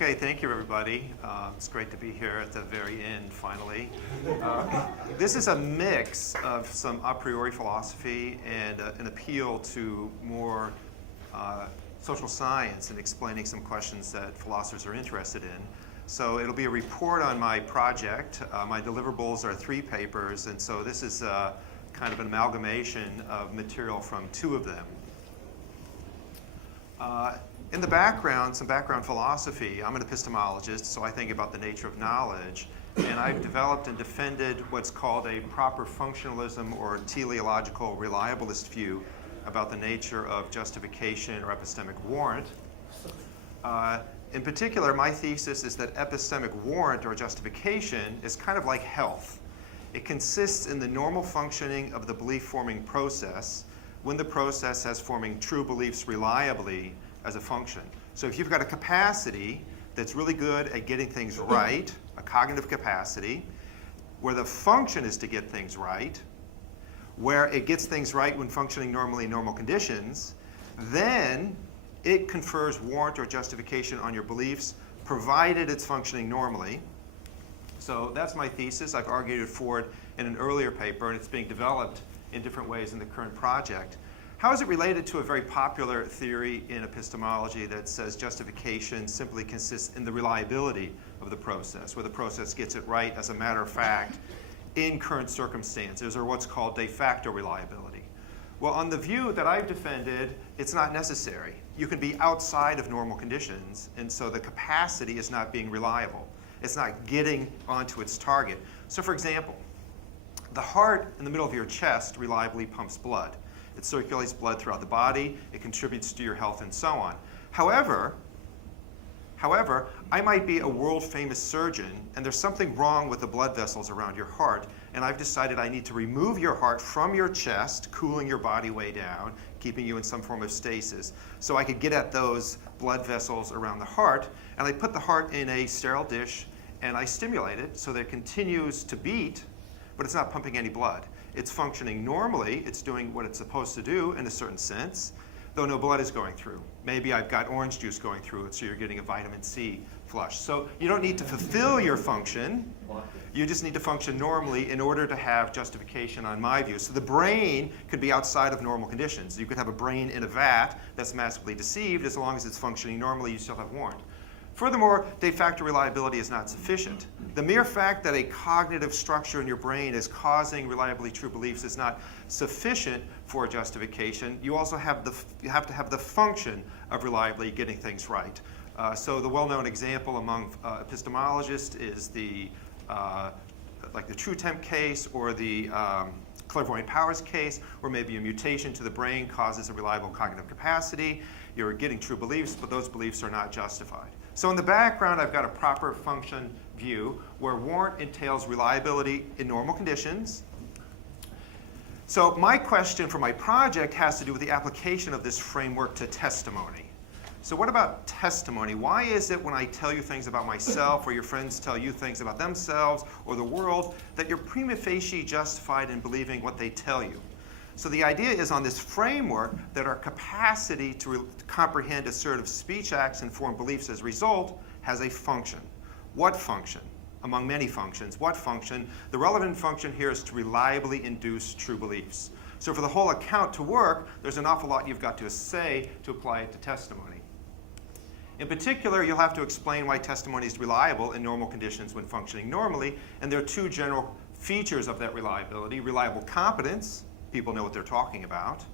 Okay, thank you, everybody. It's great to be here at the very end, finally. This is a mix of some a priori philosophy and an appeal to more social science and explaining some questions that philosophers are interested in. So it'll be a report on my project. My deliverables are 3 papers, and so this is kind of an amalgamation of material from 2 of them. In the background, some background philosophy. I'm an epistemologist, so I think about the nature of knowledge. And I've developed and defended what's called a proper functionalism or teleological reliabilist view about the nature of justification or epistemic warrant. In particular, my thesis is that epistemic warrant or justification is kind of like health. It consists in the normal functioning of the belief-forming process when the process has forming true beliefs reliably as a function. So if you've got a capacity that's really good at getting things right, a cognitive capacity, where the function is to get things right, where it gets things right when functioning normally in normal conditions, then it confers warrant or justification on your beliefs, provided it's functioning normally. So that's my thesis. I've argued for it in an earlier paper, and it's being developed in different ways in the current project. How is it related to a very popular theory in epistemology that says justification simply consists in the reliability of the process, where the process gets it right as a matter of fact in current circumstances, or what's called de facto reliability? Well, on the view that I've defended, it's not necessary. You can be outside of normal conditions, and so the capacity is not being reliable. It's not getting onto its target. So for example, the heart in the middle of your chest reliably pumps blood. It circulates blood throughout the body. It contributes to your health and so on. However, I might be a world-famous surgeon, and there's something wrong with the blood vessels around your heart, and I've decided I need to remove your heart from your chest, cooling your body way down, keeping you in some form of stasis, so I could get at those blood vessels around the heart, and I put the heart in a sterile dish, and I stimulate it so that it continues to beat, but it's not pumping any blood. It's functioning normally. It's doing what it's supposed to do in a certain sense, though no blood is going through. Maybe I've got orange juice going through it, so you're getting a vitamin C flush. So you don't need to fulfill your function. You just need to function normally in order to have justification on my view. So the brain could be outside of normal conditions. You could have a brain in a vat that's massively deceived. As long as it's functioning normally, you still have warrant. Furthermore, de facto reliability is not sufficient. The mere fact that a cognitive structure in your brain is causing reliably true beliefs is not sufficient for justification. You also have to have the function of reliably getting things right. So the well-known example among epistemologists is like the true temp case or the clairvoyant powers case, where maybe a mutation to the brain causes a reliable cognitive capacity. You're getting true beliefs, but those beliefs are not justified. So in the background, I've got a proper function view where warrant entails reliability in normal conditions. So my question for my project has to do with the application of this framework to testimony. So what about testimony? Why is it when I tell you things about myself, or your friends tell you things about themselves or the world, that you're prima facie justified in believing what they tell you? So the idea is on this framework that our capacity to comprehend assertive speech acts and form beliefs as a result has a function. What function? Among many functions. What function? The relevant function here is to reliably induce true beliefs. So for the whole account to work, there's an awful lot you've got to say to apply it to testimony. In particular, you'll have to explain why testimony is reliable in normal conditions when functioning normally, and there are 2 general features of that reliability: reliable competence. People know what they're talking about.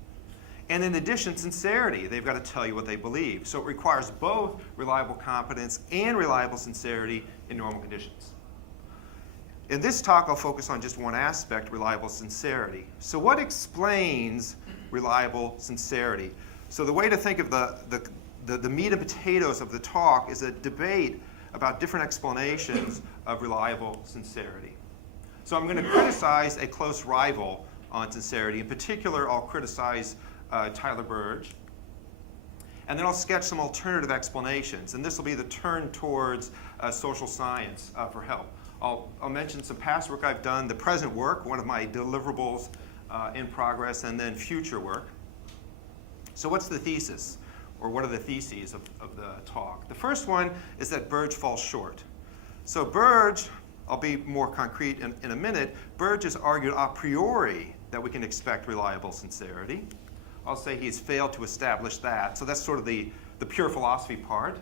And in addition, sincerity. They've got to tell you what they believe. So it requires both reliable competence and reliable sincerity in normal conditions. In this talk, I'll focus on just one aspect, reliable sincerity. So what explains reliable sincerity? So the way to think of the meat and potatoes of the talk is a debate about different explanations of reliable sincerity. So I'm going to criticize a close rival on sincerity. In particular, I'll criticize Tyler Burge. And then I'll sketch some alternative explanations. And this will be the turn towards social science for help. I'll mention some past work I've done, the present work, one of my deliverables in progress, and then future work. So what's the thesis? or what are the theses of the talk. The first one is that Burge falls short. So Burge, I'll be more concrete in a minute, Burge has argued a priori that we can expect reliable sincerity. I'll say he's failed to establish that. So that's sort of the pure philosophy part.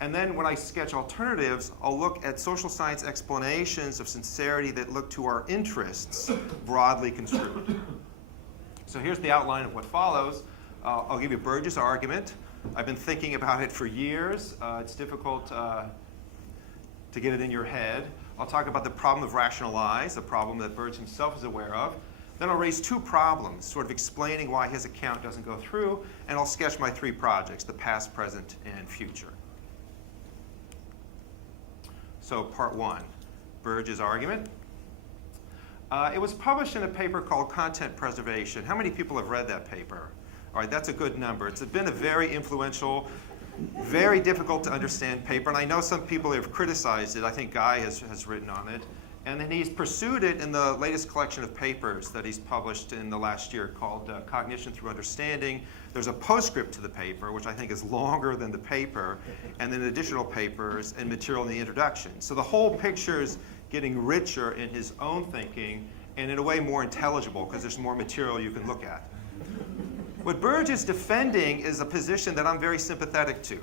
And then when I sketch alternatives, I'll look at social science explanations of sincerity that look to our interests broadly construed. So here's the outline of what follows. I'll give you Burge's argument. I've been thinking about it for years. It's difficult to get it in your head. I'll talk about the problem of rationalize, a problem that Burge himself is aware of. Then I'll raise two problems, sort of explaining why his account doesn't go through, and I'll sketch my three projects, the past, present, and future. So part one, Burge's argument. It was published in a paper called Content Preservation. How many people have read that paper? All right, that's a good number. It's been a very influential, very difficult to understand paper, and I know some people have criticized it. I think Guy has written on it. And then he's pursued it in the latest collection of papers that he's published in the last year called Cognition Through Understanding. There's a postscript to the paper, which I think is longer than the paper, and then additional papers and material in the introduction. So the whole picture is getting richer in his own thinking, and in a way more intelligible, because there's more material you can look at. What Burge is defending is a position that I'm very sympathetic to,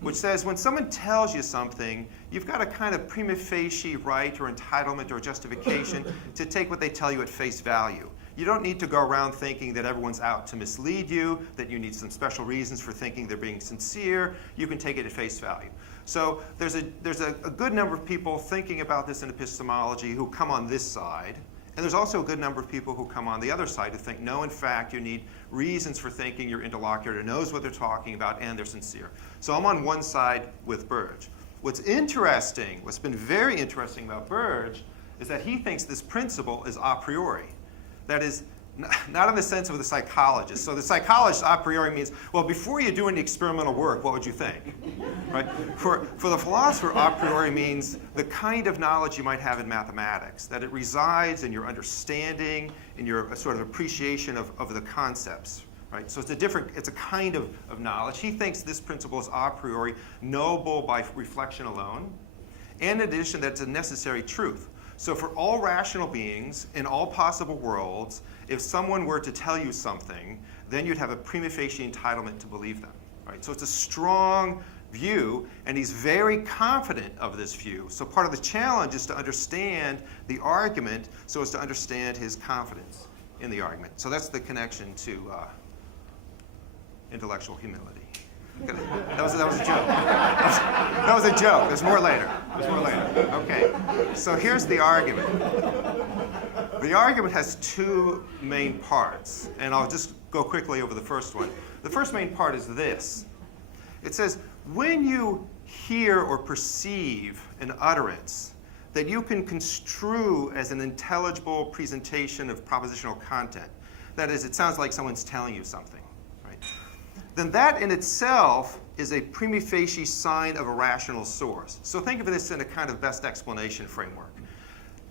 which says when someone tells you something, you've got a kind of prima facie right or entitlement or justification to take what they tell you at face value. You don't need to go around thinking that everyone's out to mislead you, that you need some special reasons for thinking they're being sincere. You can take it at face value. So there's a good number of people thinking about this in epistemology who come on this side. And there's also a good number of people who come on the other side who think, no, in fact, you need reasons for thinking your interlocutor knows what they're talking about and they're sincere. So I'm on one side with Burge. What's interesting, what's been very interesting about Burge is that he thinks this principle is a priori. That is, not in the sense of the psychologist. So the psychologist a priori means, well, before you do any experimental work, what would you think? Right? For the philosopher, a priori means the kind of knowledge you might have in mathematics, that it resides in your understanding, in your sort of appreciation of the concepts. Right? So it's a kind of knowledge. He thinks this principle is a priori knowable by reflection alone, and in addition, that's a necessary truth. So for all rational beings in all possible worlds, if someone were to tell you something, then you'd have a prima facie entitlement to believe them. Right? So it's a strong view, and he's very confident of this view. So part of the challenge is to understand the argument so as to understand his confidence in the argument. So that's the connection to intellectual humility. That was a joke. That was a joke. There's more later. Okay. So here's the argument. The argument has two main parts, and I'll just go quickly over the first one. The first main part is this. It says, when you hear or perceive an utterance that you can construe as an intelligible presentation of propositional content, that is, it sounds like someone's telling you something, then that in itself is a prima facie sign of a rational source. So think of this in a kind of best explanation framework.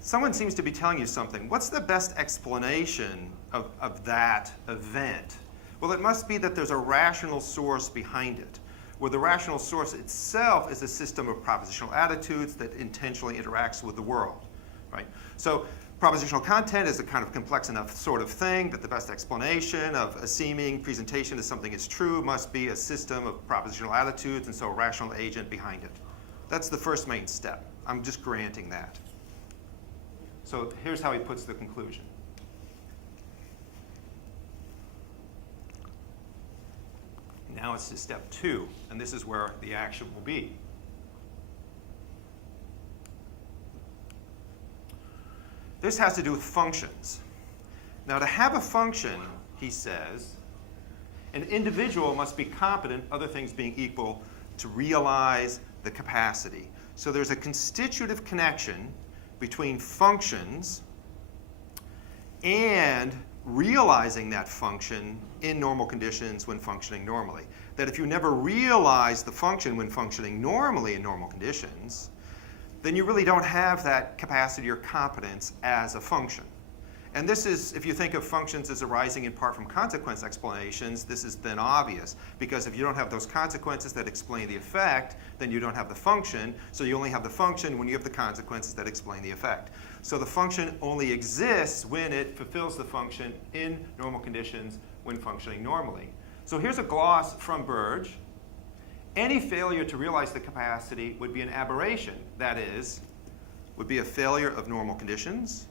Someone seems to be telling you something. What's the best explanation of that event? Well, it must be that there's a rational source behind it, where the rational source itself is a system of propositional attitudes that intentionally interacts with the world. Right? So propositional content is a kind of complex enough sort of thing that the best explanation of a seeming presentation as something is true must be a system of propositional attitudes, and so a rational agent behind it. That's the first main step. I'm just granting that. So here's how he puts the conclusion. Now it's to step two, and this is where the action will be. This has to do with functions. Now, to have a function, he says, an individual must be competent, other things being equal, to realize the capacity. So there's a constitutive connection between functions and realizing that function in normal conditions when functioning normally. That if you never realize the function when functioning normally in normal conditions, then you really don't have that capacity or competence as a function. And this is, if you think of functions as arising in part from consequence explanations, this is then obvious. Because if you don't have those consequences that explain the effect, then you don't have the function. So you only have the function when you have the consequences that explain the effect. So the function only exists when it fulfills the function in normal conditions when functioning normally. So here's a gloss from Burge. Any failure to realize the capacity would be an aberration. That is, would be a failure of normal conditions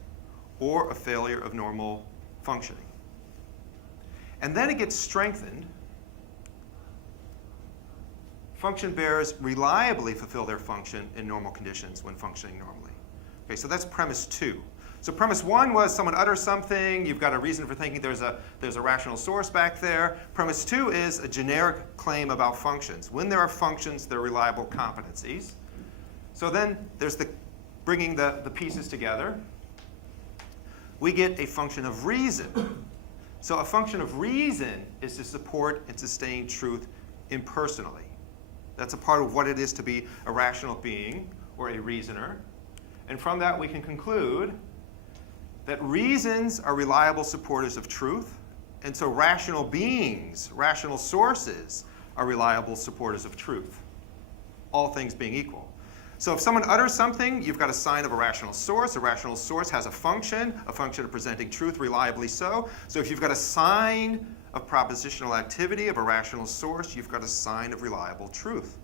or a failure of normal functioning. And then it gets strengthened. Function bearers reliably fulfill their function in normal conditions when functioning normally. Okay, so that's premise 2. So premise 1 was someone utters something, you've got a reason for thinking there's a rational source back there. Premise 2 is a generic claim about functions. When there are functions, they're reliable competencies. So then there's the bringing the pieces together. We get a function of reason. So a function of reason is to support and sustain truth impersonally. That's a part of what it is to be a rational being or a reasoner. And from that we can conclude that reasons are reliable supporters of truth, and so rational beings, rational sources, are reliable supporters of truth, all things being equal. So if someone utters something, you've got a sign of a rational source. A rational source has a function of presenting truth reliably so. So if you've got a sign of propositional activity of a rational source, you've got a sign of reliable truth,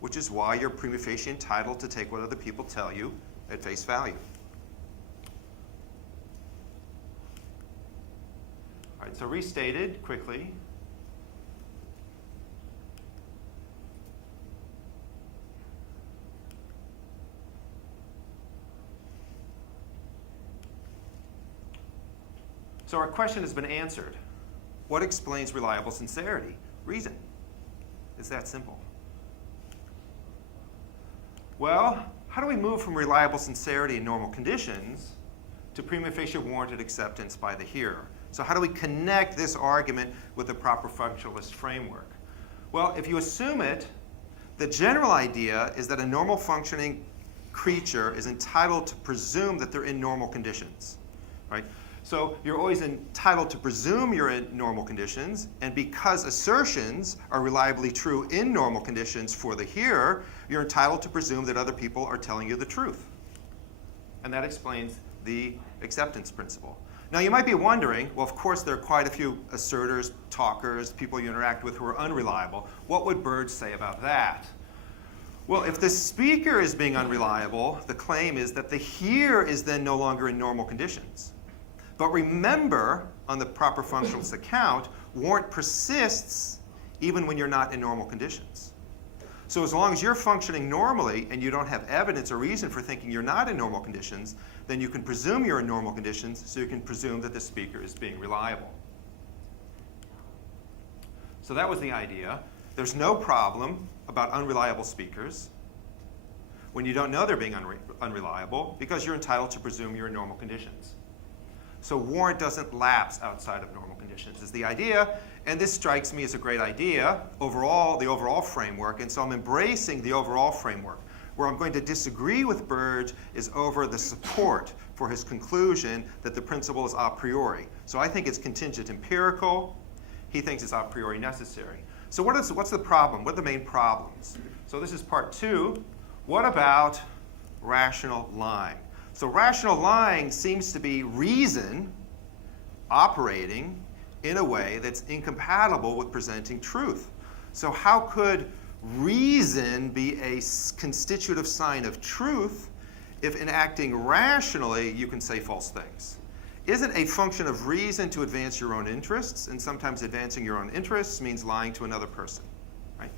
which is why you're prima facie entitled to take what other people tell you at face value. All right, so restated quickly. So our question has been answered. What explains reliable sincerity? Reason. It's that simple. Well, how do we move from reliable sincerity in normal conditions to prima facie warranted acceptance by the hearer? So how do we connect this argument with the proper functionalist framework? Well, if you assume it, the general idea is that a normal functioning creature is entitled to presume that they're in normal conditions, right? So you're always entitled to presume you're in normal conditions, and because assertions are reliably true in normal conditions for the hearer, you're entitled to presume that other people are telling you the truth. And that explains the acceptance principle. Now you might be wondering, well, of course there are quite a few asserters, talkers, people you interact with who are unreliable. What would Burge say about that? Well, if the speaker is being unreliable, the claim is that the hearer is then no longer in normal conditions. But remember, on the proper functionalist account, warrant persists even when you're not in normal conditions. So as long as you're functioning normally and you don't have evidence or reason for thinking you're not in normal conditions, then you can presume you're in normal conditions, so you can presume that the speaker is being reliable. So that was the idea. There's no problem about unreliable speakers when you don't know they're being unreliable, because you're entitled to presume you're in normal conditions. So warrant doesn't lapse outside of normal conditions is the idea, and this strikes me as a great idea, overall, the overall framework, and so I'm embracing the overall framework. Where I'm going to disagree with Burge is over the support for his conclusion that the principle is a priori. So I think it's contingent empirical. He thinks it's a priori necessary. So what's the problem? What are the main problems? So this is part 2. What about rational lying? So rational lying seems to be reason operating in a way that's incompatible with presenting truth. So how could reason be a constitutive sign of truth if in acting rationally you can say false things? Isn't a function of reason to advance your own interests, and sometimes advancing your own interests means lying to another person, right?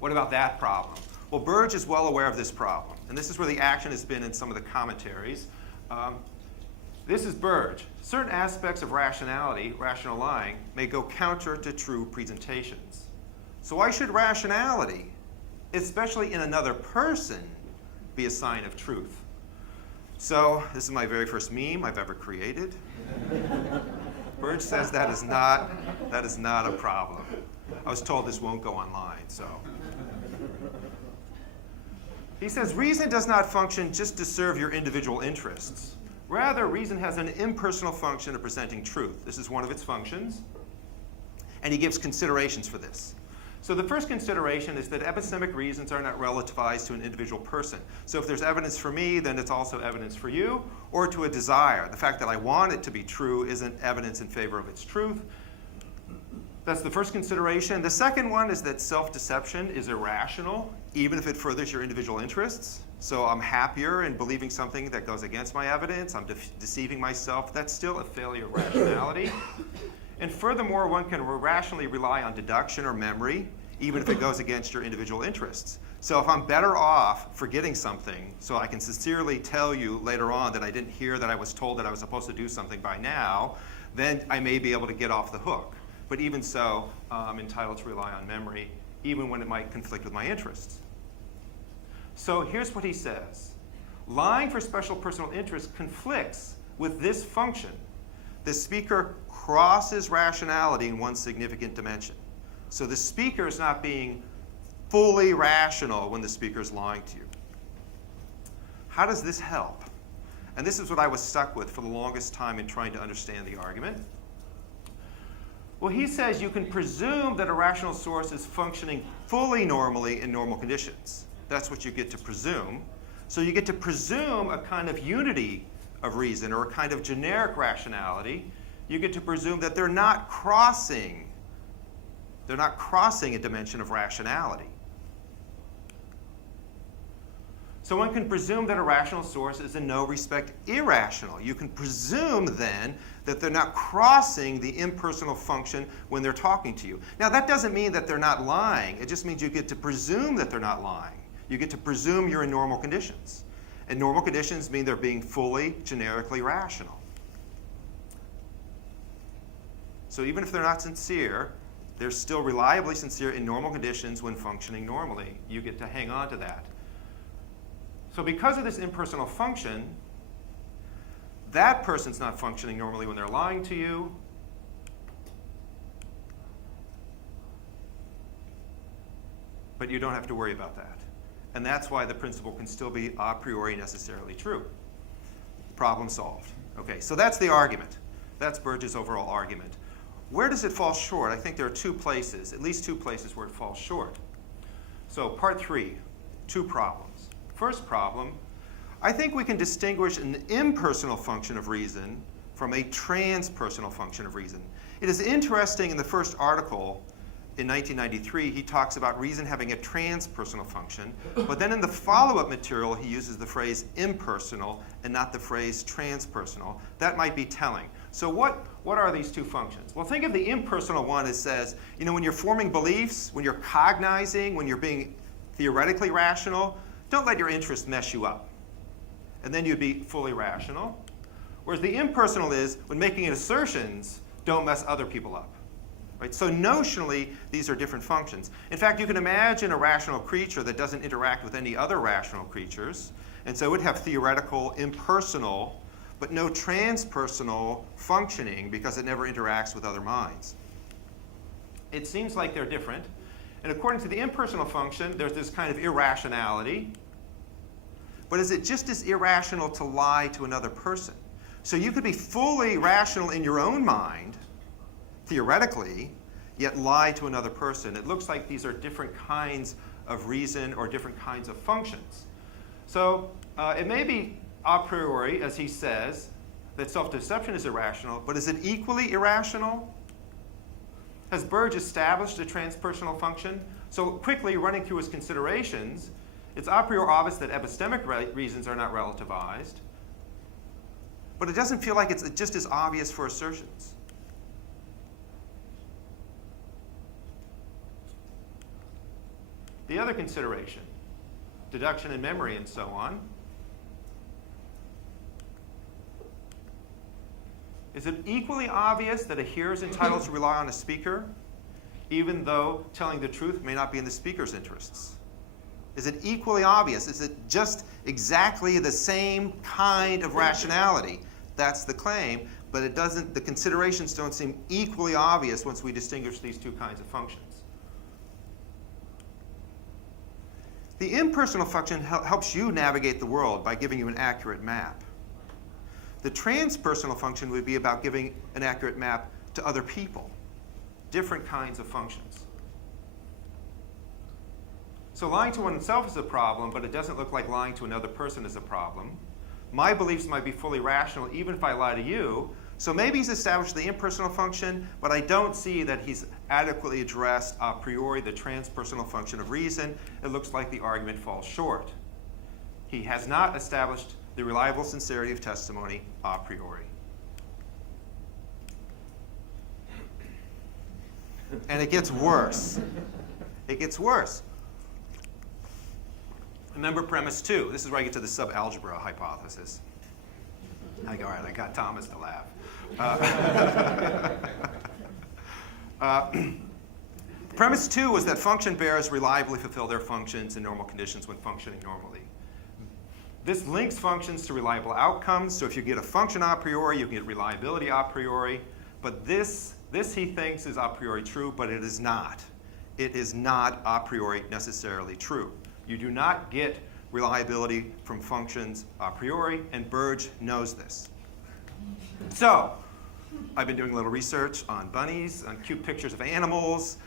What about that problem? Well, Burge is well aware of this problem, and this is where the action has been in some of the commentaries. This is Burge. Certain aspects of rationality, rational lying, may go counter to true presentations. So why should rationality, especially in another person, be a sign of truth? So this is my very first meme I've ever created. Burge says that is not a problem. I was told this won't go online, so. He says reason does not function just to serve your individual interests, Rather, reason has an impersonal function of presenting truth. This is one of its functions. And he gives considerations for this. So the first consideration is that epistemic reasons are not relativized to an individual person. So if there's evidence for me, then it's also evidence for you, or to a desire. The fact that I want it to be true isn't evidence in favor of its truth. That's the first consideration. The second one is that self-deception is irrational, even if it furthers your individual interests. So I'm happier in believing something that goes against my evidence. I'm deceiving myself. That's still a failure of rationality. And furthermore, one can rationally rely on deduction or memory, even if it goes against your individual interests. So if I'm better off forgetting something, so I can sincerely tell you later on that I didn't hear that I was told that I was supposed to do something by now, then I may be able to get off the hook. But even so, I'm entitled to rely on memory, even when it might conflict with my interests. So here's what he says. Lying for special personal interest conflicts with this function. The speaker crosses rationality in one significant dimension. So the speaker is not being fully rational when the speaker is lying to you. How does this help? And this is what I was stuck with for the longest time in trying to understand the argument. Well, he says you can presume that a rational source is functioning fully normally in normal conditions. That's what you get to presume. So you get to presume a kind of unity of reason or a kind of generic rationality. You get to presume that they're not crossing a dimension of rationality. So one can presume that a rational source is in no respect irrational. You can presume then that they're not crossing the impersonal function when they're talking to you. Now that doesn't mean that they're not lying. It just means you get to presume that they're not lying. You get to presume you're in normal conditions. And normal conditions mean they're being fully, generically rational. So even if they're not sincere, they're still reliably sincere in normal conditions when functioning normally. You get to hang on to that. So because of this impersonal function, that person's not functioning normally when they're lying to you. But you don't have to worry about that. And that's why the principle can still be a priori necessarily true. Problem solved. Okay, so that's the argument. That's Burge's overall argument. Where does it fall short? I think there are two places, at least two places where it falls short. So part 3, 2 problems. First problem, I think we can distinguish an impersonal function of reason from a transpersonal function of reason. It is interesting in the first article in 1993, he talks about reason having a transpersonal function, but then in the follow-up material, he uses the phrase impersonal and not the phrase transpersonal. That might be telling. So what are these two functions? Well, think of the impersonal one as says, you know, when you're forming beliefs, when you're cognizing, when you're being theoretically rational, don't let your interests mess you up. And then you'd be fully rational. Whereas the impersonal is, when making assertions, don't mess other people up. Right? So notionally, these are different functions. In fact, you can imagine a rational creature that doesn't interact with any other rational creatures, and so it would have theoretical, impersonal, but no transpersonal functioning because it never interacts with other minds. It seems like they're different. And according to the impersonal function, there's this kind of irrationality. But is it just as irrational to lie to another person? So you could be fully rational in your own mind, theoretically, yet lie to another person. It looks like these are different kinds of reason or different kinds of functions. So it may be a priori, as he says, that self-deception is irrational, but is it equally irrational? Has Burge established a transpersonal function? So quickly running through his considerations, it's a priori obvious that epistemic reasons are not relativized, but it doesn't feel like it's just as obvious for assertions. The other consideration, deduction and memory and so on. Is it equally obvious that a hearer is entitled to rely on a speaker, even though telling the truth may not be in the speaker's interests? Is it equally obvious? Is it just exactly the same kind of rationality? That's the claim, but it doesn't, the considerations don't seem equally obvious once we distinguish these two kinds of functions. The impersonal function helps you navigate the world by giving you an accurate map. The transpersonal function would be about giving an accurate map to other people, different kinds of functions. So lying to oneself is a problem, but it doesn't look like lying to another person is a problem. My beliefs might be fully rational even if I lie to you. So maybe he's established the impersonal function, but I don't see that he's adequately addressed a priori the transpersonal function of reason. It looks like the argument falls short. He has not established the reliable sincerity of testimony a priori. And it gets worse. It gets worse. Remember premise 2. This is where I get to the subalgebra hypothesis. All right, I got Thomas to laugh. Premise 2 was that function bearers reliably fulfill their functions in normal conditions when functioning normally. This links functions to reliable outcomes. So if you get a function a priori, you can get reliability a priori. But this he thinks is a priori true, but it is not. It is not a priori necessarily true. You do not get reliability from functions a priori, and Burge knows this. So I've been doing a little research on bunnies, on cute pictures of animals.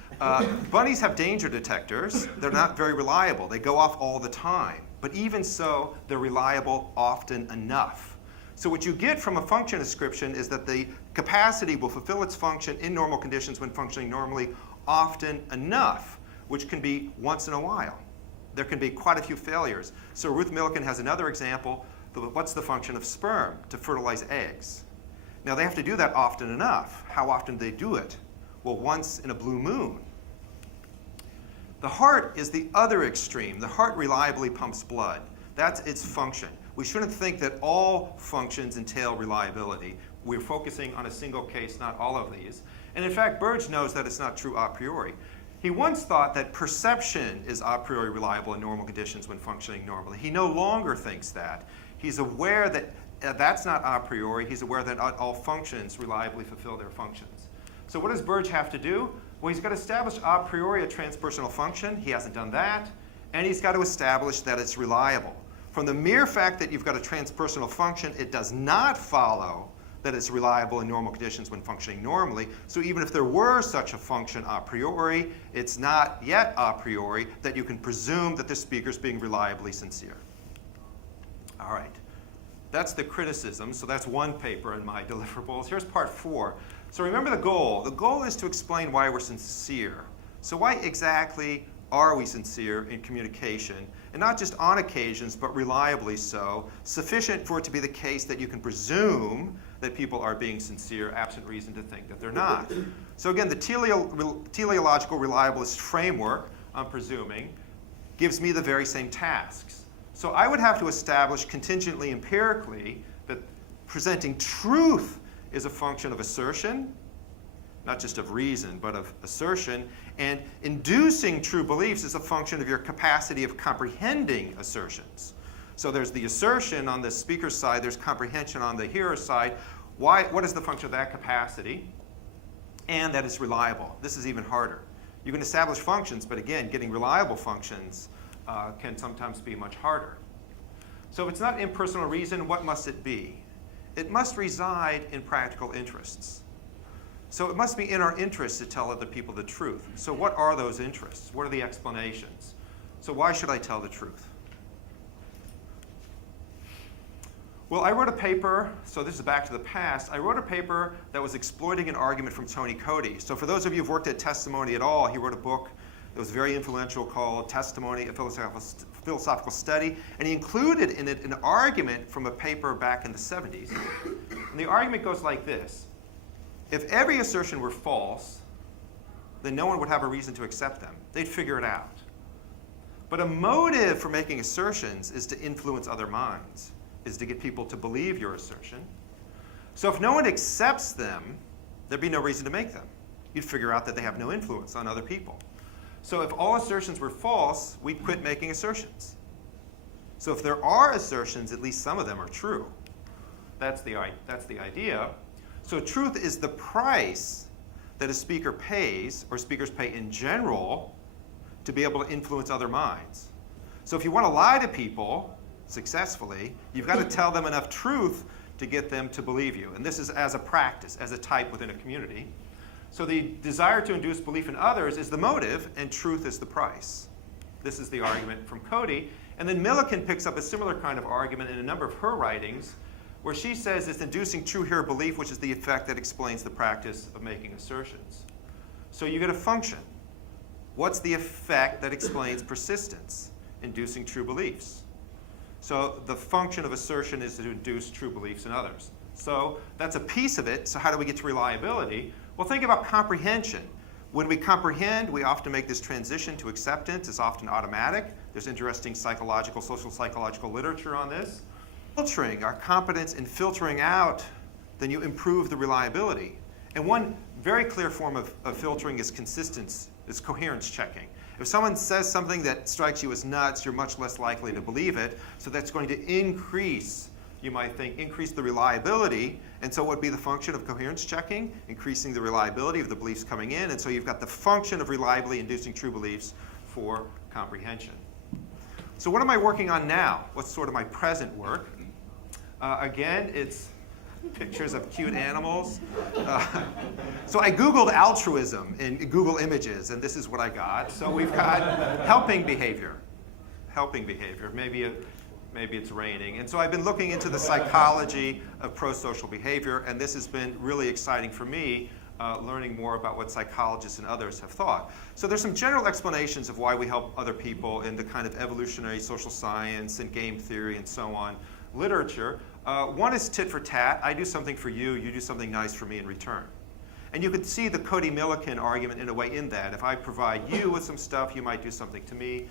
Bunnies have danger detectors. They're not very reliable. They go off all the time. But even so, they're reliable often enough. So what you get from a function description is that the capacity will fulfill its function in normal conditions when functioning normally often enough, which can be once in a while. There can be quite a few failures. So Ruth Millikan has another example. What's the function of sperm? To fertilize eggs. Now they have to do that often enough. How often do they do it? Well, once in a blue moon. The heart is the other extreme. The heart reliably pumps blood. That's its function. We shouldn't think that all functions entail reliability. We're focusing on a single case, not all of these. And in fact, Burge knows that it's not true a priori. He once thought that perception is a priori reliable in normal conditions when functioning normally. He no longer thinks that. He's aware that that's not a priori. He's aware that not all functions reliably fulfill their functions. So what does Burge have to do? Well, he's got to establish a priori a transpersonal function. He hasn't done that. And he's got to establish that it's reliable. From the mere fact that you've got a transpersonal function, it does not follow that it's reliable in normal conditions when functioning normally. So even if there were such a function a priori, it's not yet a priori that you can presume that the speaker's being reliably sincere. All right. That's the criticism. So that's one paper in my deliverables. Here's part 4. So remember the goal. The goal is to explain why we're sincere. So why exactly are we sincere in communication? And not just on occasions, but reliably so, sufficient for it to be the case that you can presume that people are being sincere, absent reason to think that they're not. So again, the teleological reliabilist framework, I'm presuming, gives me the very same tasks. So I would have to establish contingently empirically that presenting truth is a function of assertion, not just of reason, but of assertion, and inducing true beliefs is a function of your capacity of comprehending assertions. So there's the assertion on the speaker's side, there's comprehension on the hearer's side. What is the function of that capacity? And that it's reliable. This is even harder. You can establish functions, but again, getting reliable functions can sometimes be much harder. So if it's not impersonal reason, what must it be? It must reside in practical interests. So it must be in our interest to tell other people the truth. So what are those interests? What are the explanations? So why should I tell the truth? Well, I wrote a paper, so this is back to the past. I wrote a paper that was exploiting an argument from Tony Cody. So for those of you who've worked at Testimony at all, he wrote a book that was very influential called Testimony, a Philosophical Study. And he included in it an argument from a paper back in the 70s. And the argument goes like this. If every assertion were false, then no one would have a reason to accept them. They'd figure it out. But a motive for making assertions is to influence other minds, is to get people to believe your assertion. So if no one accepts them, there'd be no reason to make them. You'd figure out that they have no influence on other people. So if all assertions were false, we'd quit making assertions. So if there are assertions, at least some of them are true. That's the idea. So truth is the price that a speaker pays, or speakers pay in general, to be able to influence other minds. So if you want to lie to people successfully, you've got to tell them enough truth to get them to believe you. And this is as a practice, as a type within a community. So the desire to induce belief in others is the motive, and truth is the price. This is the argument from Cody. And then Milliken picks up a similar kind of argument in a number of her writings, where she says it's inducing true hero belief, which is the effect that explains the practice of making assertions. So you get a function. What's the effect that explains persistence? Inducing true beliefs. So the function of assertion is to induce true beliefs in others. So that's a piece of it. So how do we get to reliability? Well, think about comprehension. When we comprehend, we often make this transition to acceptance. It's often automatic. There's interesting psychological, social psychological literature on this. Filtering, our competence in filtering out, then you improve the reliability. And one very clear form of filtering is consistency, is coherence checking. If someone says something that strikes you as nuts, you're much less likely to believe it. So that's going to increase, you might think, increase the reliability. And so what would be the function of coherence checking? Increasing the reliability of the beliefs coming in. And so you've got the function of reliably inducing true beliefs for comprehension. So what am I working on now? What's sort of my present work? Again, it's pictures of cute animals. So I Googled altruism in Google Images, and this is what I got. So we've got helping behavior. Helping behavior. Maybe it's raining. And so I've been looking into the psychology of prosocial behavior, and this has been really exciting for me, learning more about what psychologists and others have thought. So there's some general explanations of why we help other people in the kind of evolutionary social science and game theory and so on literature. One is tit for tat. I do something for you, you do something nice for me in return. And you could see the Cody-Milliken argument in a way in that. If I provide you with some stuff, you might do something to me.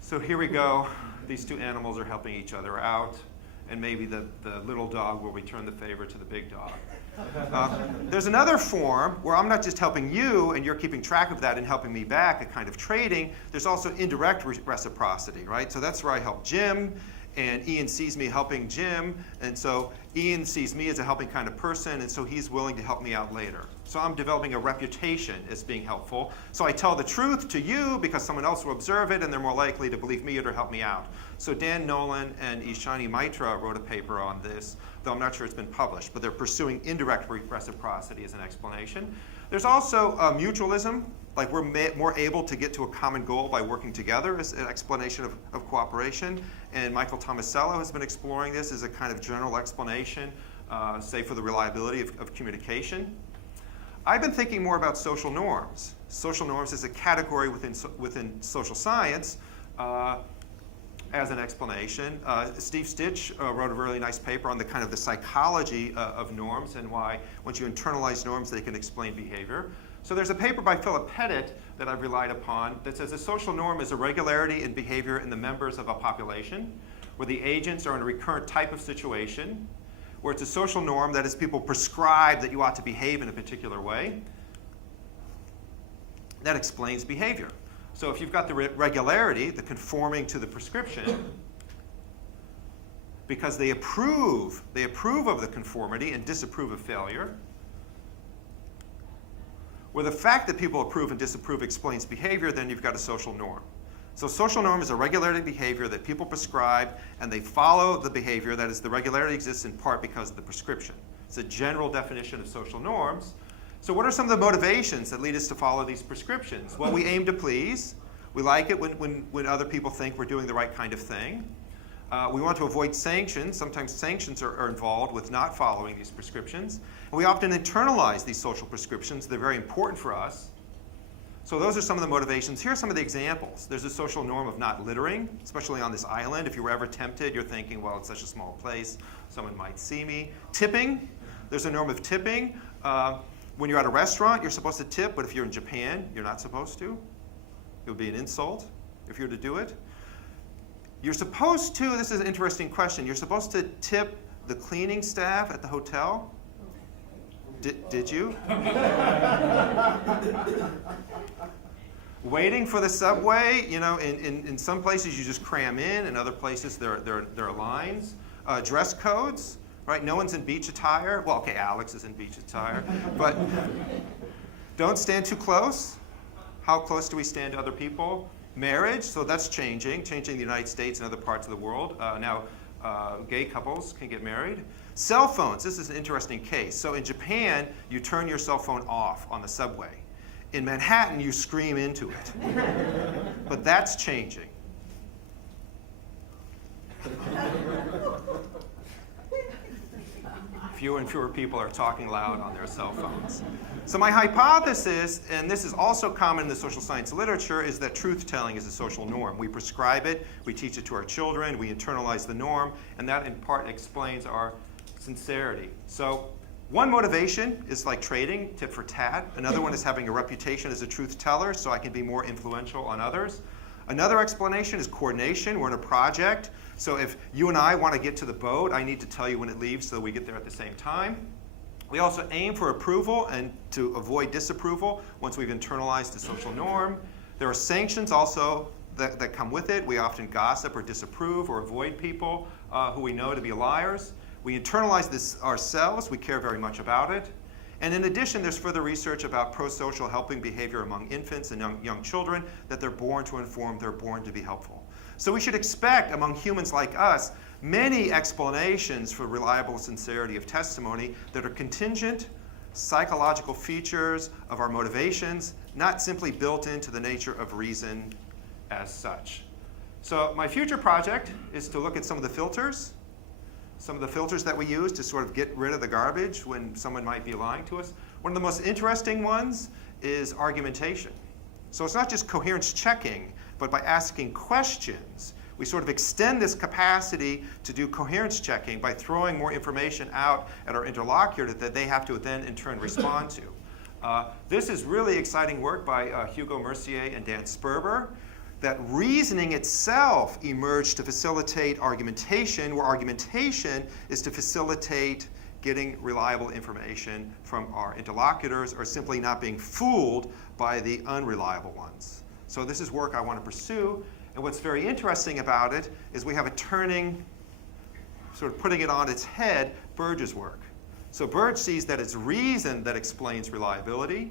So here we go. These two animals are helping each other out. And maybe the little dog will return the favor to the big dog. There's another form where I'm not just helping you and you're keeping track of that and helping me back, a kind of trading. There's also indirect reciprocity, right? So that's where I help Jim, and Ian sees me helping Jim, and so Ian sees me as a helping kind of person, and so he's willing to help me out later. So I'm developing a reputation as being helpful. So I tell the truth to you because someone else will observe it, and they're more likely to believe me or to help me out. So Dan Nolan and Ishani Maitra wrote a paper on this, though I'm not sure it's been published, but they're pursuing indirect reciprocity as an explanation. There's also mutualism, like we're more able to get to a common goal by working together as an explanation of cooperation. And Michael Tomasello has been exploring this as a kind of general explanation, say for the reliability of communication. I've been thinking more about social norms. Social norms is a category within social science as an explanation. Steve Stitch wrote a really nice paper on the kind of the psychology of norms and why once you internalize norms they can explain behavior. So there's a paper by Philip Pettit that I've relied upon that says a social norm is a regularity in behavior in the members of a population where the agents are in a recurrent type of situation, where it's a social norm that is people prescribe that you ought to behave in a particular way. That explains behavior. So if you've got the regularity, the conforming to the prescription, because they approve of the conformity and disapprove of failure, where the fact that people approve and disapprove explains behavior, then you've got a social norm. So social norm is a regularity of behavior that people prescribe, and they follow the behavior. That is, the regularity exists in part because of the prescription. It's a general definition of social norms. So what are some of the motivations that lead us to follow these prescriptions? Well, we aim to please. We like it when other people think we're doing the right kind of thing. We want to avoid sanctions. Sometimes sanctions are involved with not following these prescriptions. And we often internalize these social prescriptions. They're very important for us. So those are some of the motivations. Here are some of the examples. There's a social norm of not littering, especially on this island. If you were ever tempted, you're thinking, well, it's such a small place, someone might see me. Tipping, there's a norm of tipping. When you're at a restaurant, you're supposed to tip, but if you're in Japan, you're not supposed to. It would be an insult if you were to do it. You're supposed to, this is an interesting question, you're supposed to tip the cleaning staff at the hotel. Did you? Waiting for the subway, you know, in some places you just cram in other places there are lines. Dress codes, right? No one's in beach attire. Well, okay, Alex is in beach attire. But don't stand too close. How close do we stand to other people? Marriage, so that's changing the United States and other parts of the world. Now, gay couples can get married. Cell phones, this is an interesting case. So in Japan, you turn your cell phone off on the subway. In Manhattan, you scream into it. But that's changing. Fewer and fewer people are talking loud on their cell phones. So my hypothesis, and this is also common in the social science literature, is that truth-telling is a social norm. We prescribe it, we teach it to our children, we internalize the norm, and that in part explains our sincerity. So one motivation is like trading, tit for tat. Another one is having a reputation as a truth teller so I can be more influential on others. Another explanation is coordination. We're in a project. So if you and I want to get to the boat, I need to tell you when it leaves so that we get there at the same time. We also aim for approval and to avoid disapproval once we've internalized the social norm. There are sanctions also that come with it. We often gossip or disapprove or avoid people who we know to be liars. We internalize this ourselves. We care very much about it. And in addition, there's further research about prosocial helping behavior among infants and young children, that they're born to inform, they're born to be helpful. So we should expect among humans like us many explanations for reliable sincerity of testimony that are contingent, psychological features of our motivations, not simply built into the nature of reason as such. So my future project is to look at some of the filters that we use to sort of get rid of the garbage when someone might be lying to us. One of the most interesting ones is argumentation. So it's not just coherence checking, but by asking questions, we sort of extend this capacity to do coherence checking by throwing more information out at our interlocutor that they have to then in turn respond to. This is really exciting work by Hugo Mercier and Dan Sperber, that reasoning itself emerged to facilitate argumentation, where argumentation is to facilitate getting reliable information from our interlocutors or simply not being fooled by the unreliable ones. So this is work I want to pursue. And what's very interesting about it is we have a turning, sort of putting it on its head, Burge's work. So Burge sees that it's reason that explains reliability.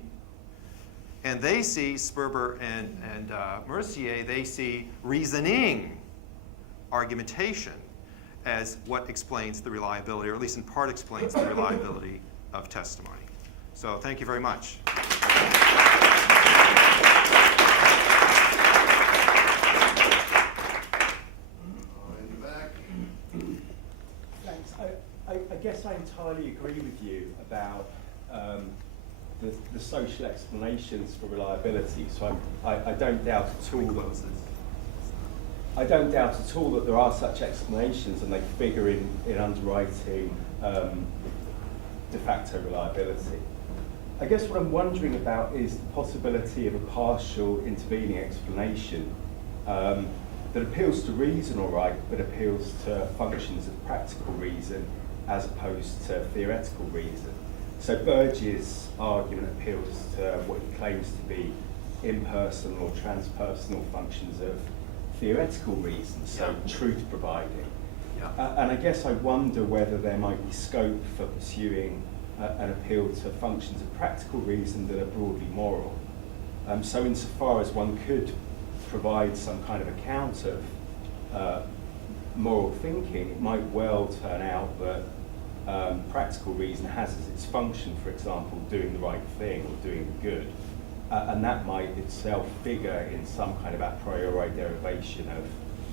And they see, Sperber and Mercier, they see reasoning, argumentation, as what explains the reliability, or at least in part explains the reliability of testimony. So thank you very much. In the back. Thanks. I guess I entirely agree with you about the social explanations for reliability. So I don't doubt at all. I don't doubt at all that there are such explanations, and they figure in underwriting de facto reliability. I guess what I'm wondering about is the possibility of a partial intervening explanation that appeals to reason, all right, but appeals to functions of practical reason as opposed to theoretical reason. So Burge's argument appeals to what he claims to be impersonal or transpersonal functions of theoretical reason, so truth providing. And I guess I wonder whether there might be scope for pursuing an appeal to functions of practical reason that are broadly moral. So insofar as one could provide some kind of account of moral thinking, it might well turn out that practical reason has as its function, for example, doing the right thing or doing the good. And that might itself figure in some kind of a priori derivation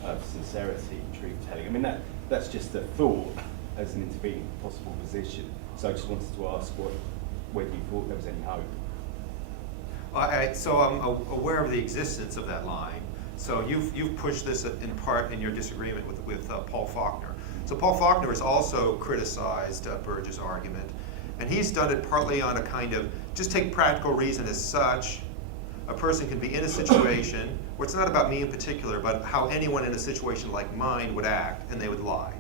of sincerity, truth-telling. I mean, that's just a thought as an intervening possible position. So I just wanted to ask whether you thought there was any hope. So I'm aware of the existence of that line. So you've pushed this in part in your disagreement with Paul Faulkner. So Paul Faulkner has also criticized Burge's argument, and he's done it partly on a kind of, just take practical reason as such. A person can be in a situation where it's not about me in particular, but how anyone in a situation like mine would act, and they would lie.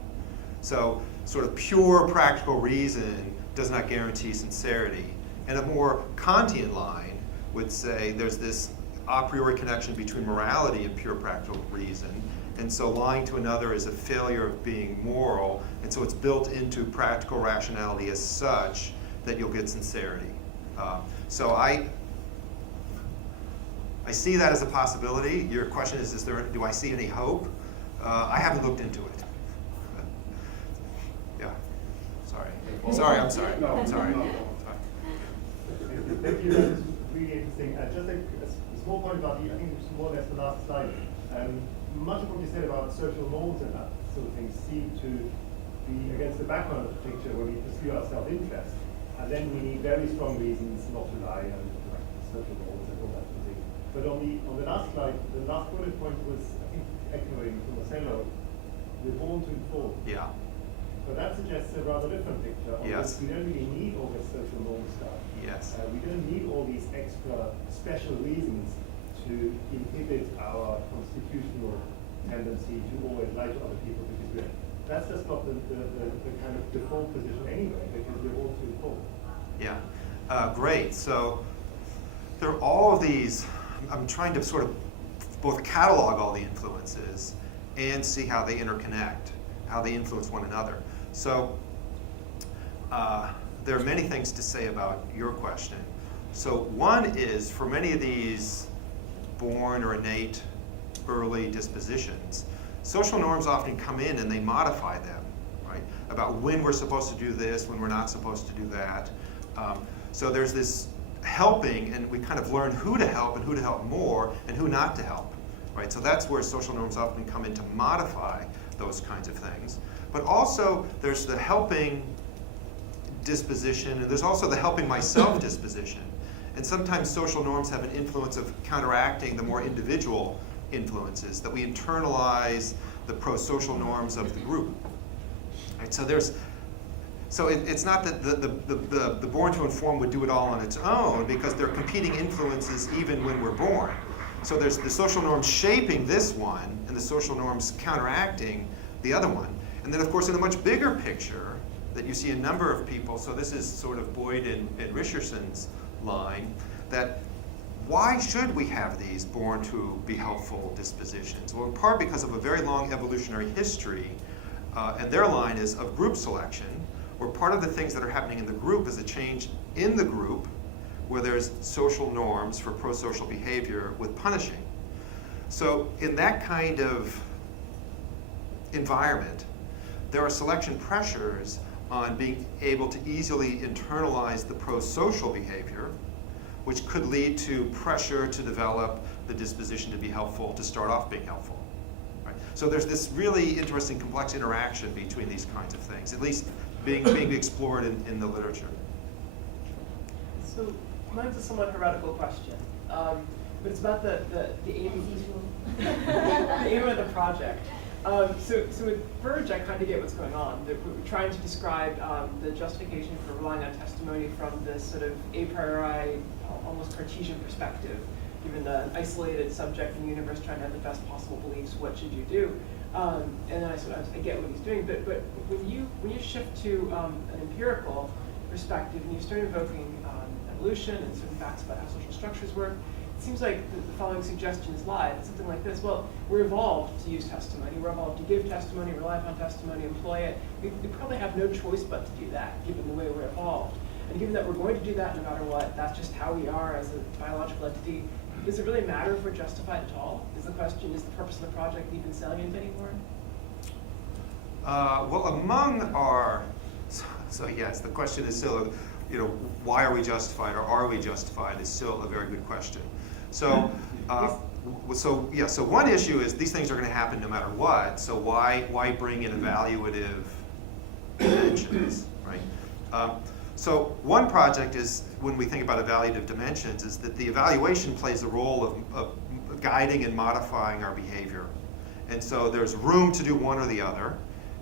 So sort of pure practical reason does not guarantee sincerity. And a more Kantian line would say there's this a priori connection between morality and pure practical reason. And so lying to another is a failure of being moral, and so it's built into practical rationality as such that you'll get sincerity. So I see that as a possibility. Your question is do I see any hope? I haven't looked into it. Sorry. Sorry, I'm sorry. I'm sorry. Thank you, that was really interesting. Just a small point about I think it's more or less the last slide. Much of what you said about social norms and that sort of thing seem to be against the background of the picture where we pursue our self-interest. And then we need very strong reasons not to lie and like social norms and all that sort of thing. But on the last slide, the last bullet point was, I think, echoing from Marcelo, we're born to inform. Yeah. But that suggests a rather different picture. Yes. We don't really need all this social norm stuff. Yes. We don't need all these extra special reasons to inhibit our constitutional tendency to always lie to other people because that's just not the kind of default position anyway, because we're all too full. Yeah. Great. So there are all of these, I'm trying to sort of both catalog all the influences and see how they interconnect, how they influence one another. So there are many things to say about your question. So one is, for many of these born or innate early dispositions, social norms often come in and they modify them, right? About when we're supposed to do this, when we're not supposed to do that. So there's this helping, and we kind of learn who to help and who to help more and who not to help, right? So that's where social norms often come in to modify those kinds of things. But also there's the helping disposition, and there's also the helping myself disposition. And sometimes social norms have an influence of counteracting the more individual influences, that we internalize the pro-social norms of the group. Right? So it's not that the born to inform would do it all on its own, because there are competing influences even when we're born. So there's the social norms shaping this one, and the social norms counteracting the other one. And then, of course, in a much bigger picture, that you see a number of people, so this is sort of Boyd and Richardson's line, that why should we have these born to be helpful dispositions? Well, in part because of a very long evolutionary history, and their line is of group selection, where part of the things that are happening in the group is a change in the group where there's social norms for pro-social behavior with punishing. So in that kind of environment, there are selection pressures on being able to easily internalize the pro-social behavior, which could lead to pressure to develop the disposition to be helpful, to start off being helpful. Right? So there's this really interesting complex interaction between these kinds of things, at least being explored in the literature. So mine's a somewhat heretical question, but it's about the aim the aim of the project. So with Verge, I kind of get what's going on. We're trying to describe the justification for relying on testimony from this sort of a priori, almost Cartesian perspective. Given the isolated subject in the universe trying to have the best possible beliefs, what should you do? And then I get what he's doing, but when you shift to an empirical perspective and you start invoking evolution and certain facts about how social structures work, it seems like the following suggestion is live. It's something like this: well, we're evolved to use testimony. We're evolved to give testimony, rely upon testimony, employ it. We probably have no choice but to do that, given the way we're evolved. And given that we're going to do that no matter what, that's just how we are as a biological entity. Does it really matter if we're justified at all? Is the question, is the purpose of the project even salient anymore? Well, among our, so yes, the question is still, why are we justified, or are we justified, is still a very good question. So, so one issue is these things are going to happen no matter what. So why bring in evaluative dimensions, right? So one project is, when we think about evaluative dimensions, is that the evaluation plays a role of guiding and modifying our behavior. And so there's room to do one or the other.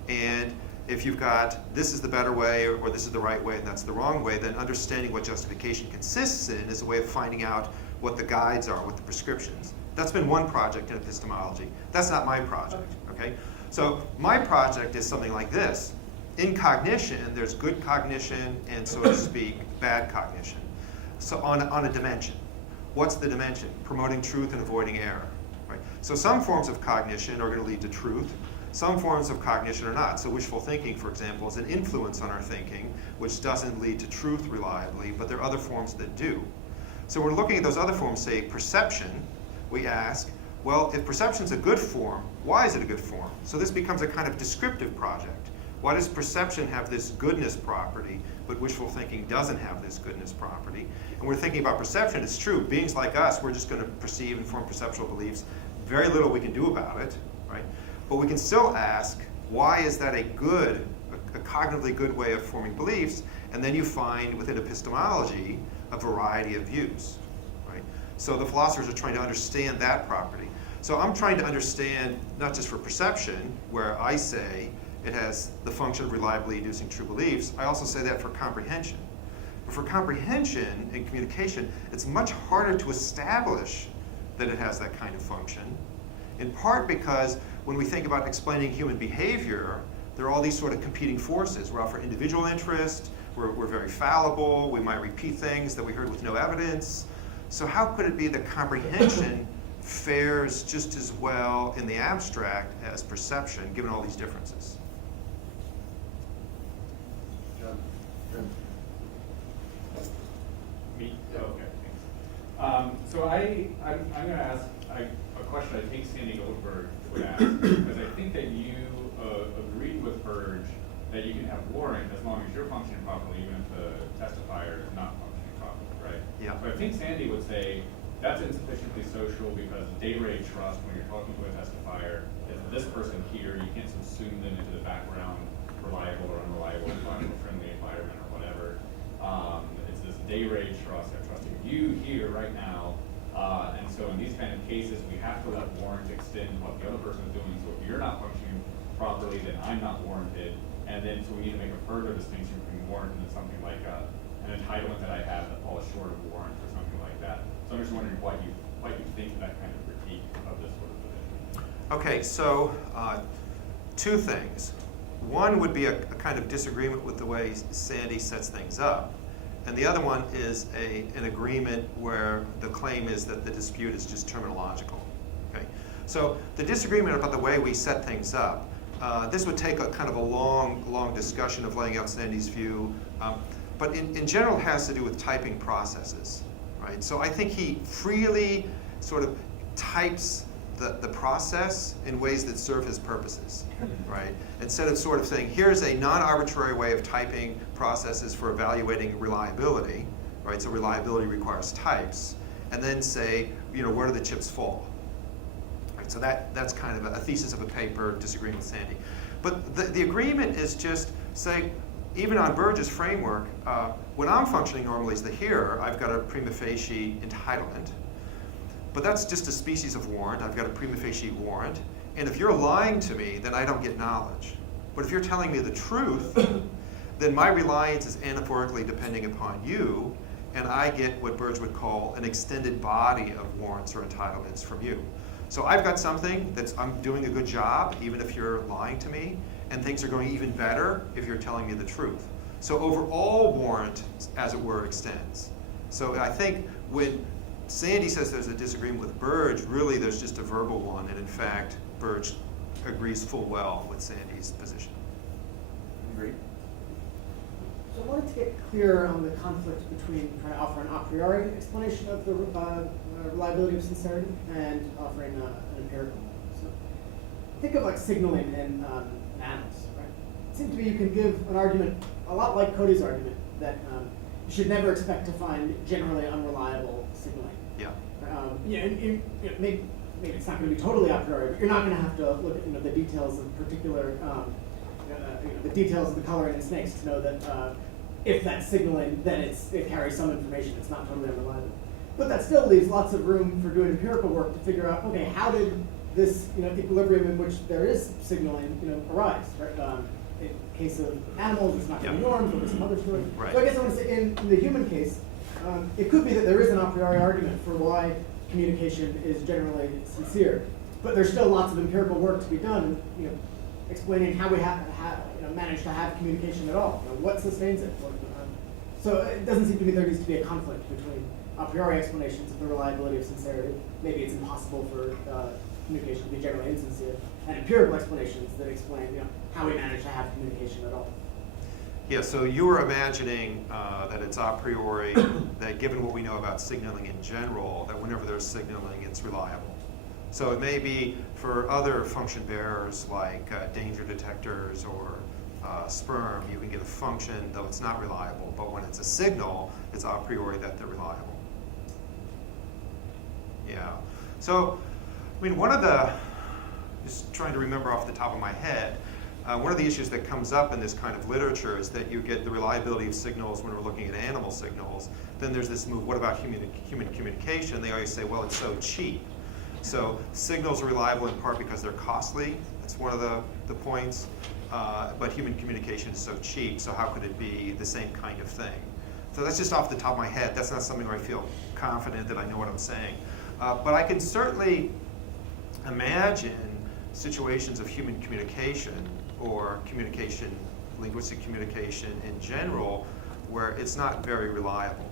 And if you've got this is the better way or this is the right way and that's the wrong way, then understanding what justification consists in is a way of finding out what the guides are, what the prescriptions. That's been one project in epistemology. That's not my project, okay? So my project is something like this. In cognition, there's good cognition and, so to speak, bad cognition. So on a dimension. What's the dimension? Promoting truth and avoiding error, right? So some forms of cognition are going to lead to truth. Some forms of cognition are not. So wishful thinking, for example, is an influence on our thinking, which doesn't lead to truth reliably, but there are other forms that do. So we're looking at those other forms, say perception. We ask, well, if perception's a good form, why is it a good form? So this becomes a kind of descriptive project. Why does perception have this goodness property, but wishful thinking doesn't have this goodness property? And we're thinking about perception. It's true. Beings like us, we're just going to perceive and form perceptual beliefs. Very little we can do about it, right? But we can still ask, why is that a cognitively good way of forming beliefs? And then you find within epistemology a variety of views, right? So the philosophers are trying to understand that property. So I'm trying to understand, not just for perception, where I say it has the function of reliably inducing true beliefs, I also say that for comprehension. But for comprehension and communication, it's much harder to establish that it has that kind of function, in part because when we think about explaining human behavior, there are all these sort of competing forces. We're out for individual interest, we're very fallible, we might repeat things that we heard with no evidence. So how could it be that comprehension fares just as well in the abstract as perception, given all these differences? John. Me? Okay, thanks. So I'm going to ask a question I think Sandy Goldberg would ask, because I think that you agreed with Burge that you can have warrant as long as you're functioning properly, even if the testifier is not functioning properly, right? Yeah. So I think Sandy would say that's insufficiently social because day rate trust, when you're talking to a testifier, is this person here, you can't subsume them into the background, reliable or unreliable, friendly environment or whatever. It's this day rate trust, they're trusting you here right now. And so in these kind of cases, we have to let warrant extend what the other person is doing. So if you're not functioning properly, then I'm not warranted. And then so we need to make a further distinction between warrant and something like an entitlement that I have that falls short of warrant or something like that. So I'm just wondering what you think of that kind of critique of this sort of position. Okay, so two things. One would be a kind of disagreement with the way Sandy sets things up. And the other one is an agreement where the claim is that the dispute is just terminological. Okay? So the disagreement about the way we set things up, this would take a kind of a long discussion of laying out Sandy's view, but in general it has to do with typing processes. Right? So I think he freely sort of types the process in ways that serve his purposes, right? Instead of sort of saying, here's a non-arbitrary way of typing processes for evaluating reliability, right? So reliability requires types, and then say, where do the chips fall? Right? So that's kind of a thesis of a paper disagreeing with Sandy. But the agreement is just saying, even on Burge's framework, when I'm functioning normally as the hearer, I've got a prima facie entitlement. But that's just a species of warrant. I've got a prima facie warrant. And if you're lying to me, then I don't get knowledge. But if you're telling me the truth, then my reliance is anaphorically depending upon you, and I get what Burge would call an extended body of warrants or entitlements from you. So I've got something I'm doing a good job, even if you're lying to me, and things are going even better if you're telling me the truth. So overall warrant, as it were, extends. So I think when Sandy says there's a disagreement with Burge, really there's just a verbal one, and in fact, Burge agrees full well with Sandy's position. Agree? So I wanted to get clear on the conflict between trying to offer an a priori explanation of the reliability of sincerity and offering an empirical one. So think of like signaling in animals, right? It seems to me you can give an argument a lot like Cody's argument that you should never expect to find generally unreliable signaling. Yeah. Maybe it's not going to be totally a priori, but you're not going to have to look at the details of particular the details of the coloring in snakes to know that if that's signaling, then it carries some information. It's not totally unreliable. But that still leaves lots of room for doing empirical work to figure out, okay, how did this equilibrium in which there is signaling arise, right? In case of animals, it's not going to be norms, but there's some other story. Right. So I guess I want to say in the human case, it could be that there is an a priori argument for why communication is generally sincere, but there's still lots of empirical work to be done, explaining how we manage to have communication at all. What sustains it? So it doesn't seem to me there needs to be a conflict between a priori explanations of the reliability of sincerity. Maybe it's impossible for communication to be generally insincere, and empirical explanations that explain how we manage to have communication at all. Yeah, so you were imagining that it's a priori, that given what we know about signaling in general, that whenever there's signaling, it's reliable. So it may be for other function bearers like danger detectors or sperm, you can get a function, though it's not reliable, but when it's a signal, it's a priori that they're reliable. Yeah. So, I mean, one of the, just trying to remember off the top of my head, one of the issues that comes up in this kind of literature is that you get the reliability of signals when we're looking at animal signals. Then there's this move, what about human communication? They always say, well, it's so cheap. So signals are reliable in part because they're costly. That's one of the points. But human communication is so cheap, so how could it be the same kind of thing? So that's just off the top of my head. That's not something where I feel confident that I know what I'm saying. But I can certainly imagine situations of human communication or communication, linguistic communication in general, where it's not very reliable.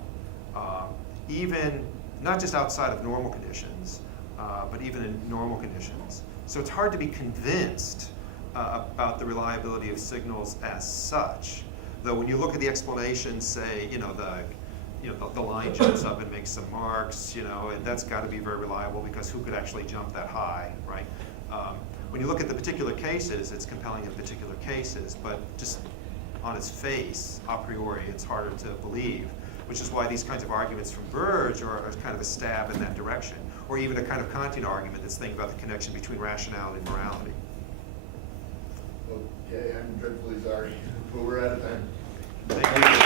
Even, not just outside of normal conditions, but even in normal conditions. So it's hard to be convinced about the reliability of signals as such. Though when you look at the explanations, say, the line jumps up and makes some marks, and that's got to be very reliable because who could actually jump that high, right? When you look at the particular cases, it's compelling in particular cases, but just on its face, a priori, it's harder to believe, which is why these kinds of arguments from Verge are kind of a stab in that direction, or even a kind of Kantian argument that's thinking about the connection between rationality and morality. Okay, I'm dreadfully sorry, but we're out of time. Thank you.